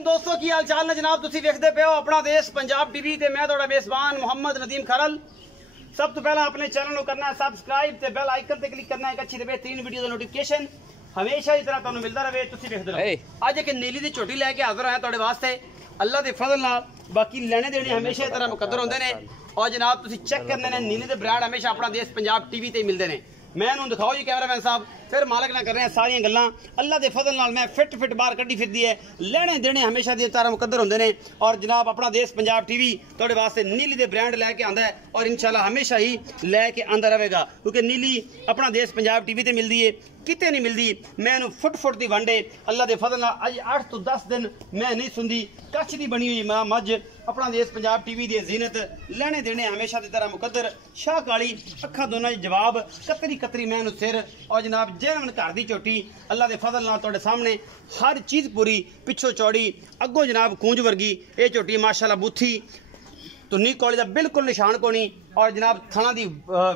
वालेकुम दोस्तों की हाल चाल ने जनाब तुसी वेखदे पे हो अपना देश पंजाब टीवी ते मैं तुहाडा मेजबान मोहम्मद नदीम खरल। सब तो पहला अपने चैनल को करना है सब्सक्राइब ते बेल आइकन ते क्लिक करना है एक अच्छी ते बेहतरीन वीडियो दा नोटिफिकेशन हमेशा इस तरह तुहानू मिलदा रहे तुसी वेखदे रहो। अज एक नीली दी झोटी लेके हाजिर आया तुहाडे वास्ते अल्लाह दे फजल नाल। बाकी लेने देने हमेशा इस तरह मुकद्दर होंदे ने और जनाब तुसी चेक करने ने नीली दे ब्रांड हमेशा अपना देश पंजाब टीवी ते मिलदे ने। मैं दिखाओ जी कैमरामैन साहब फिर मालिक ने कर रहे हैं सारियां गल्लां अल्लाह दे फजल नाल। मैं फिट बाहर कड्डी फिरदी है लेने देने हमेशा दी तरह मुकद्दर होंदे ने। और जनाब अपना देश पंजाब टीवी तुहाडे वास्ते नीली दे ब्रांड लैके आंदा है और इंशाल्लाह हमेशा ही लैके आंदा रहेगा क्योंकि नीली अपना देश पंजाब टीवी ते मिलदी है किते नहीं मिलदी। मैं फुट दी वंडे अल्लाह दे फजल नाल अज 8 तो 10 दिन मैं नहीं सुनदी कच्छ दी बनी हुई मां मज अपना देश पंजाब टीवी दी जीनत लेने देने हमेशा दी तरह मुकद्दर शाह काली अखा दोनों जवाब कतरी मैं सिर और जनाब जेनवन घर दी झोटी अल्लाह दे फजल नाल तुहाडे सामने हर चीज़ पूरी पिछों चौड़ी अगों जनाब कूंज वर्गी ये झोटी माशाल्लाह बूथी तुन्नी कौली का बिल्कुल निशान कोनी और जनाब थना दी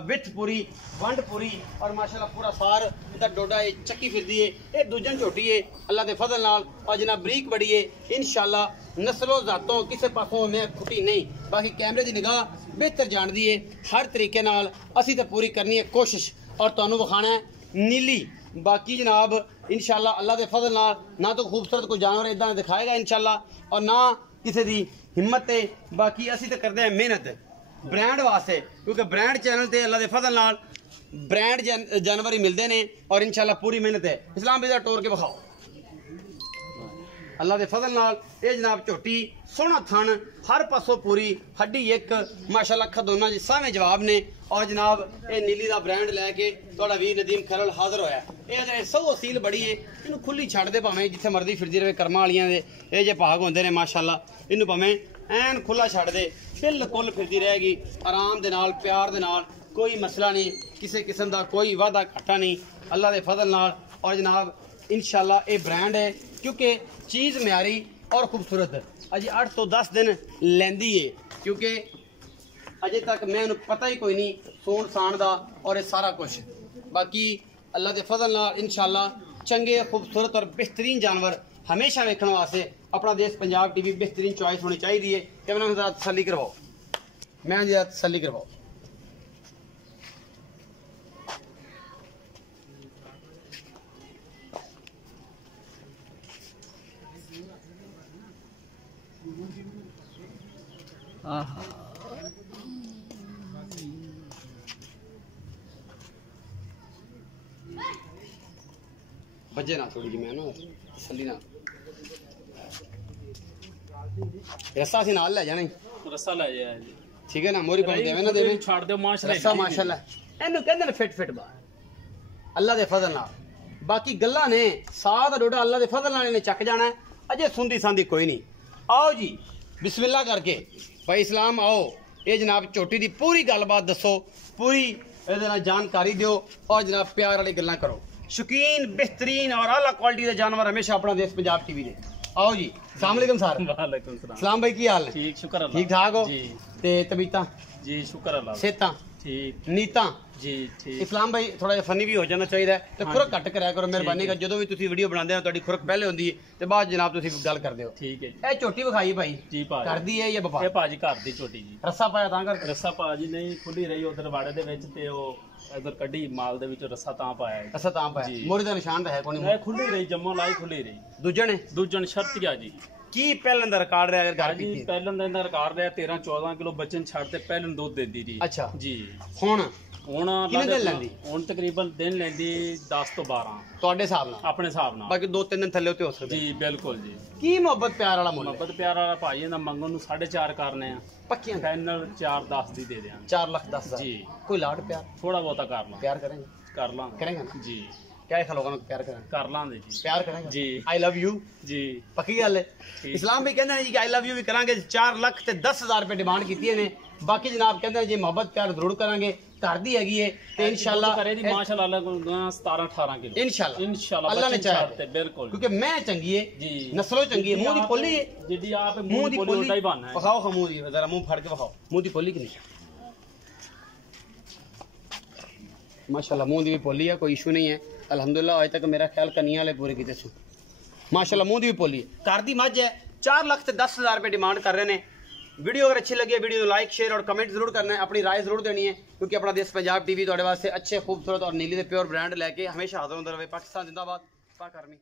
विथ पूरी वंड पूरी और माशाल्लाह पूरा सार दा डोडा ये चक्की फिरदी है ये दूजन झोटी है अल्लाह दे फजल नाल और जनाब बरीक बड़ी है इंशाल्लाह नस्लों जातों किसी पासों मैं खुटी नहीं। बाकी कैमरे की निगाह बेहतर जानती है हर तरीके नाल असी तो पूरी करनी है कोशिश और तुहानू विखाना है नीली। बाकी जनाब इंशाल्लाह अल्लाह दे फजल नाल ना तो खूबसूरत कोई जानवर इदा दिखाएगा इंशाल्लाह और ना किसी की हिम्मत है। बाकी असी तो करते हैं मेहनत ब्रांड वास्ते क्योंकि ब्रांड चैनल ते अल्लाह दे फजल नाल ब्रांड जानवर ही मिलते हैं और इंशाल्लाह पूरी मेहनत है। इस्लाम भी टोर के विखाओ अल्लाह दे फजल नाल ये जनाब झोटी सोहना थन हर पासों पूरी हड्डी एक माशाल्लाह अखा दोनों जी सामे जवाब ने और जनाब ये नीली दा ब्रांड लैके तुहाडा वीर नदीम खरल हाजिर होया। ये सौ असील बड़ी है इनू खुली छड्ड दे भावें जिथे मर्जी फिरदी रहे कर्मा वालियां दे ये जे भाग होंदे ने माशाल्लाह इनू भावें ऐन खुला छड्ड दे बिल्कुल फिरदी रहेगी आराम दे नाल प्यार दे नाल कोई मसला नहीं किसी किस्म का कोई वादा घाटा नहीं अल्लाह दे फजल नाल। और जनाब इंशाल्लाह ये ब्रांड है क्योंकि चीज़ म्यारी और खूबसूरत अजे 8 तो 10 दिन लैंदी है क्योंकि अजे तक मैं पता ही कोई नहीं सोन सान दा और ये सारा कुछ। बाकी अल्लाह दे फजल नाल इंशाल्लाह चंगे खूबसूरत और बेहतरीन जानवर हमेशा वेखण वास्ते अपना देश पंजाब टीवी बेहतरीन चॉइस होनी चाहिए है। कैमरा मैन तसल्ली करवाओ मैं तसल्ली करवाओ। बजे ना थोड़ी जी मैं ना तसल्ली ना रस्सा से नाल ले जाना रस्सा ले जाए ठीक है ना मोरी पड़ देवे ना देवे छाड़ दो माशाल्लाह रस्सा माशाल्लाह एनु कहंदे ने फिट बाहर अल्लाह दे फजल नाल। बाकी गल्लां ने साथ डोडा अल्लाह दे फजल नाल ने चक जाना है अजे सुंदी सांदी कोई नहीं। आओ जी बिस्मिल्लाह करके भाई इस्लाम आओ ये जनाब झोटी दी पूरी गलबात दसो पूरी जानकारी दो और जनाब प्यार वाली गल्लां करो। शौकीन बेहतरीन और आला क्वालिटी के जानवर हमेशा अपना देश पंजाब टीवी दे। आओ जी अस्सलाम वालेकुम सर। वालेकुम सलाम सलाम भाई की हाल है? ठीक शुक्र अल्लाह ठीक ठाक हो जी ते तबीयतां जी शुक्र अल्लाह सेहतां ठीक नीतां जी ठीक। इस्लाम भाई थोड़ा जिहा फनी भी हो जाना चाहिए तो खुरक घट कराया करो मेहरबानी कर जो भी तुसी वीडियो बनाते हो तुहाडी खुरक पहले होंदी है ते बाद जनाब तुसी गल करदे हो ठीक है ए झोटी विखाई भाई जी भाजी कर दी है या बपा ये भाजी घर दी छोटी जी रस्सा पाया तां कर रस्सा भाजी नहीं खुली रही उधर वाड़े दे विच ते ओ इधर कड्डी माल दे विच रस्सा तां पाया है रस्सा तां पाया जी। मोरी दा निशान है कोनी मैं खुली रही जम्मू लाई खुली रही दूजन दूजन शर्तिया जी की पहलन दा रिकॉर्ड रहा अगर घर जी की पहलन दिन ਦਾ ਰਿਕਾਰਡ ਰਿਹਾ 13-14 ਕਿਲੋ ਬੱਚਨ ਛੱਡ ਤੇ ਪਹਿਲਨ ਦੁੱਧ ਦਿੰਦੀ ਰਹੀ अच्छा ਜੀ ਹੁਣ ਹੁਣ ਕਿੰਨੇ ਦਿਨ ਲੈਂਦੀ? ਹੁਣ ਤਕਰੀਬਨ ਦਿਨ ਲੈਂਦੀ 10 ਤੋਂ 12 ਤੁਹਾਡੇ ਹਿਸਾਬ ਨਾਲ ਆਪਣੇ ਹਿਸਾਬ ਨਾਲ ਬਾਕੀ 2-3 ਦਿਨ ਥੱਲੇ ਉੱਤੇ ਹੋ ਸਕਦੇ ਜੀ ਬਿਲਕੁਲ ਜੀ। ਕੀ ਮੁਹੱਬਤ ਪਿਆਰ ਵਾਲਾ ਮੁੱਲ ਹੈ? ਮੁਹੱਬਤ ਪਿਆਰ ਵਾਲਾ ਭਾਈ ਇਹਦਾ ਮੰਗਣ ਨੂੰ 4.5 ਕਰਨੇ ਆ ਪੱਕੀਆਂ ਫਾਈਨਲ 4-10 ਦੀ ਦੇ ਦਿਆਂਗੇ 4 ਲੱਖ 10 ਜੀ। ਕੋਈ ਲਾਡ ਪਿਆਰ ਥੋੜਾ ਬਹੁਤਾ ਕਰ ਲਾਂ प्यार करेंगे ਕਰ ਲਾਂ करेंगे ना ਜੀ क्या है लोगों को प्यार करेंगे ਕਰ ਲਾਂਗੇ ਜੀ प्यार करेंगे जी। आई लव यू ਜੀ पक्की गल है ठीक। इस्लाम भी कहते हैं जी कि आई लव यू भी करांगे 4 ਲੱਖ ਤੇ 10,000 रुपए डिमांड की ने बाकी जनाब कहते हैं जी मोहब्बत प्यार जरूर करांगे घर दी हैगी है ते इंशाल्लाह ਕਰੇ ਦੀ ਮਾਸ਼ਾਅੱਲਾ अल्लाह को 17-18 किलो इंशाल्लाह अल्लाह ने ਬੱਚੇ ਛੱਡ ਤੇ चाहे ਬਿਲकुल क्योंकि मैं चंगी है जी नस्लों चंगी है मुंह दी पोली है जिद्दी आप मुंह दी पोली उल्टा ही बनना है दिखाओ मुंह दी जरा मुंह फाड़ के दिखाओ मुंह दी पोली की नहीं माशाल्लाह मुंह दी भी पोली है कोई इशू नहीं है अल्हम्दुलिल्लाह आज तक मेरा ख्याल कनिया वाले पूरे किते सु माशाल्लाह मुंह दी भी पोली है घर दी मझ है 4 लाख से 10,000 रुपये डिमांड कर रहे हैं। वीडियो अगर अच्छी लगी है वीडियो लाइक शेयर और कमेंट जरूर करना है, अपनी राय जरूर देनी है, क्योंकि अपना देश पंजाब टीवी थोड़े वास्ते अच्छे खूबसूरत और नीली प्योर ब्रांड लेके हमेशा हाजिर होता रहे। पाकिस्तान जिंदाबाद, पाक आर्मी।